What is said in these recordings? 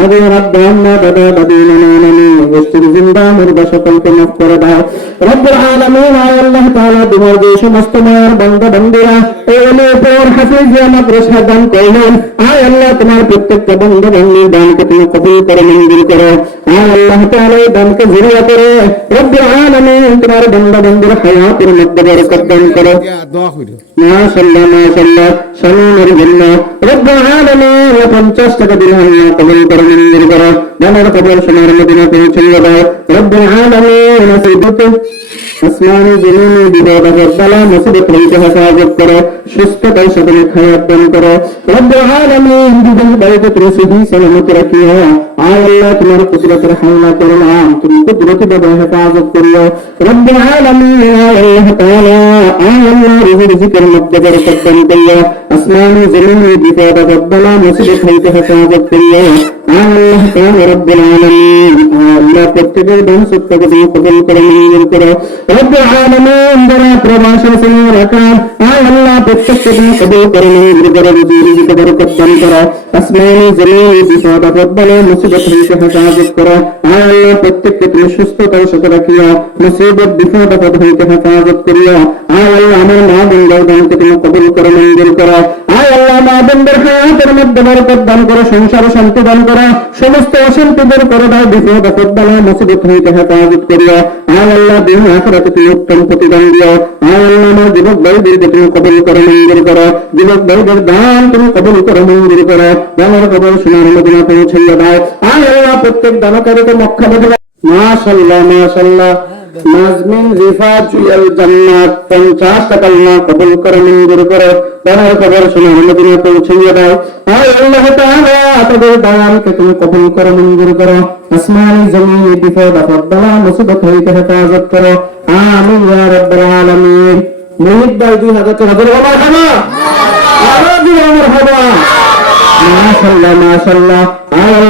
نبی رب عنا بدا بدین نامنی غسل زندہ مردہ شکل کو مف دا رب العالمین آئے اللہ تعالیٰ دمار دیش مستمار بند بندیا اولو پور حفظ یا مدرسہ دن کہنین آئے اللہ تمہار پتک کا بند بندی دان کے قبول کرو منزل کرو آئے اللہ تعالیٰ دن کے ذریعہ کرو۔ رب العالمین تمہار بند بندر حیات المدد برکت دن کرو ما صلى ما صلى صلوا نرجنا رب العالمين وقد تستقبلها قبل كرم النذكر ഞങ്ങളുടെ പ്രവേശനത്തിന് കുറിച്ചുള്ളതായി റബ്ബുഹാലമീന സിദ്ധിത്ത് اسمان زمین دیدہ بغیر بلا مصیبت لئی کے حفاظت کرو شست دہشت میں خیات بن کرو رب العالمین دیدہ بیت ترسیدی سلامت رکھی ہے آئے اللہ تمہارا قدرت رحمہ کرنا تم قدرت بدا حفاظت کرو رب العالمین آئے اللہ تعالی آئے اللہ رزق ذکر مقدر قدم اسمان زمین دیدہ بغیر بلا مصیبت لئی کے প্রত্যেকের দান সত্যকে কবুল করে মঞ্জুর করো রব্বুল আলামিন যারা প্রবাস রাখান আয় আল্লাহ প্রত্যেককে তুমি কবুল করে মঞ্জুর করো রিজিকে বরকত দান করো আসমানি জমিনে বিপদ শান্তি দান করো সমস্ত অশান্তিদের দূর করে দাও বিপদ আপদ বালা মুসিবত হইতে হেফাজত করিও। আয় আল্লাহ, দেহ আখরাতে তুমি উত্তম প্রতিদান দিও। আয় আল্লাহ, আমার যুবক ভাইদেরকে তুমি কবল করে মঞ্জুর করো। যুবক ভাইদের দান তুমি কবল করে মঞ্জুর করো। আমার কবল সোনার মদিনা পৌঁছাইয়া দাও। আয় আল্লাহ, প্রত্যেক দানকারীকে মক্কা মদিনা মাশাল্লাহ মাশাআল্লাহ। নাজমিন রিফাত চুয়াল জান্নাত 50 টাকা আল্লাহ কবুল করে, মঞ্জুর করো, দানের কবল সোনার মদিনা পৌঁছাইয়া দাও। আয় আল্লাহ তাআলা তাদের দানকে তুমি কবুল করে, মঞ্জুর করো। আসমানি জমিন বিপদ, আপদ মুসিবত হইতে হেফাজত করো। আমিন ইয়া রাব্বাল আলামিন। মুহিত ভাই, দুই হাজার টাকা ধরে আমার হাবা আরও দুই আমার হাবা মাশাআল্লাহ মাশাআল্লাহ। আয়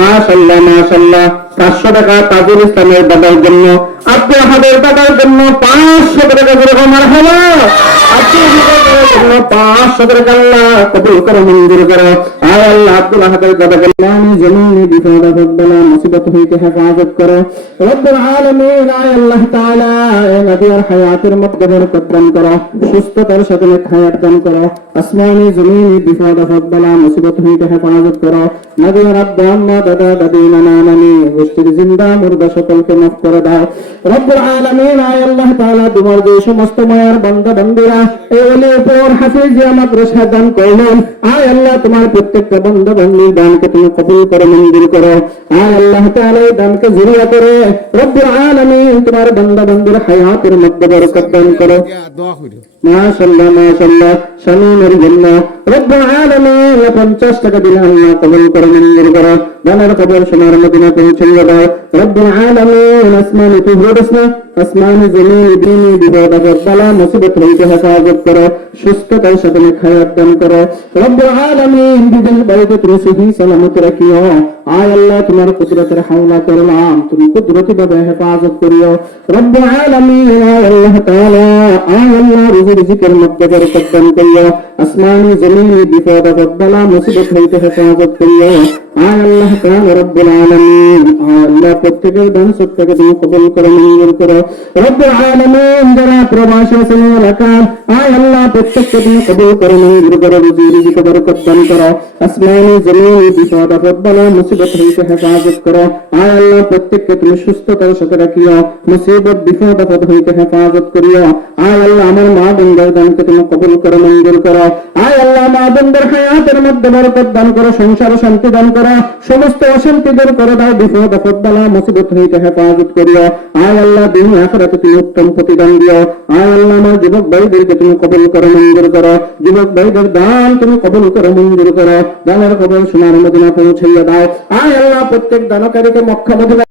মাশাআল্লাহ মাশাআল্লাহ পাঁচশো টাকা তাজুল ইসলামের দাদার জন্য, আব্দুল হাদের দাদার জন্য পাঁচশো টাকা করে আমার হলো পাঁচশো টাকা আল্লাহ কবুল করো, মঞ্জুর করো। আর আল্লাহ আব্দুল হাদের দাদাকে আমি জমিনে বিপদ مصیبت ہوئی کہ حفاظت کرو۔ رب العالمین، آئے اللہ تعالیٰ، اے نبی اور حیات رمت گبر قطرم کرو۔ شست اور شکل حیات دم کرو۔ اسمانی زمینی بفاد بلا مصیبت ہوئی کہ حفاظت کرو۔ نبی رب دام ددا ددین نانمی وشتر زندہ مرد شکل کے مغفر دا رب العالمین، آئے اللہ تعالیٰ دمار دیش مستمیر بند بندرہ اے ولی پور، حفیظ یا مدرسہ دن کومن آئے اللہ تمہارے پرتیک بند بندی دان کے قبول کرو مندل کرو۔ آئے اللہ তাআলা দানকে জরিয়া করে, রব্বুল আলামিন তোমার বান্দা বান্দির হায়াতের মধ্যে বরকত দান করো। দোয়া করি। মাশাআল্লাহ মাশাআল্লাহ শামিমের জন্য রব্বুল আলামিন 50 টাকা দিলে আল্লাহ কবুল করে, মঞ্জুর করো দানের কবর সোনার মদিনা পৌঁছিয়ে দাও রব্বুল আলামিন আসমানি তুহরসনা আসমানি জমিন, দিনী বিপদ আপদ বালা মুসিবত হইতে হেফাজত করো, সুস্থতার সাথে খায়াত দান করো। রব্বুল আলামিন বিদেশ বাড়িতে তুমি সহি সালামত রাখিও। আয় আল্লাহ, তোমার কুদরতের হাওলা করলাম তুমি কুদরতি ভাবে হেফাজত করিও। রব্বুল আলামিন আল্লাহ তাআলা, আয় আল্লাহ ذکر مقدر قدم کیا اسمانی زمینی بفا تفضلا مصبت حیث حفاظت کیا হইতে হেফাজত করিও আয় আল্লাহ কান রব্বুল আলামিন আয় আল্লাহ প্রত্যেকের দান সত্যকে তুমি কবুল করো মঞ্জুর করো রব্বুল আলামিন যারা প্রবাসী আছেন এলাকা আয় আল্লাহ প্রত্যেককে তুমি কবুল করো মঞ্জুর করো রুজি রিজিকে বরকত দান করো আসমানি জমিনি বিপদ আপদ বালা মুসিবত হইতে হেফাজত করো আয় আল্লাহ প্রত্যেককে তুমি সুস্থতার সাথে রাখিও মুসিবত বিপদ আপদ হইতে হেফাজত করিও আয় আল্লাহ আমার মা বন্ধের দানকে তুমি কবুল করো মঞ্জুর করো আয় আল্লাহ মা বন্ধের হায়াতের মধ্যে বরকত দান করো সংসার শান্তি দান করো সমস্ত অশান্তি করে দাও, বিপদ আপদ মুসিবত হইতে হেফাজত করিও। আয় আল্লাহ, দিন আখরাতে তুমি উত্তম প্রতিদান দিও। আয় আল্লাহ, আমার যুবক ভাইদেরকে তুমি কবুল করো মঞ্জুর করো। যুবক ভাইদের দান তুমি মঞ্জুর করো দানের কবল সোনার মদিনা পৌঁছাইয়া দাও। আয় আল্লাহ, প্রত্যেক দানকারীকে মক্কা মদিনা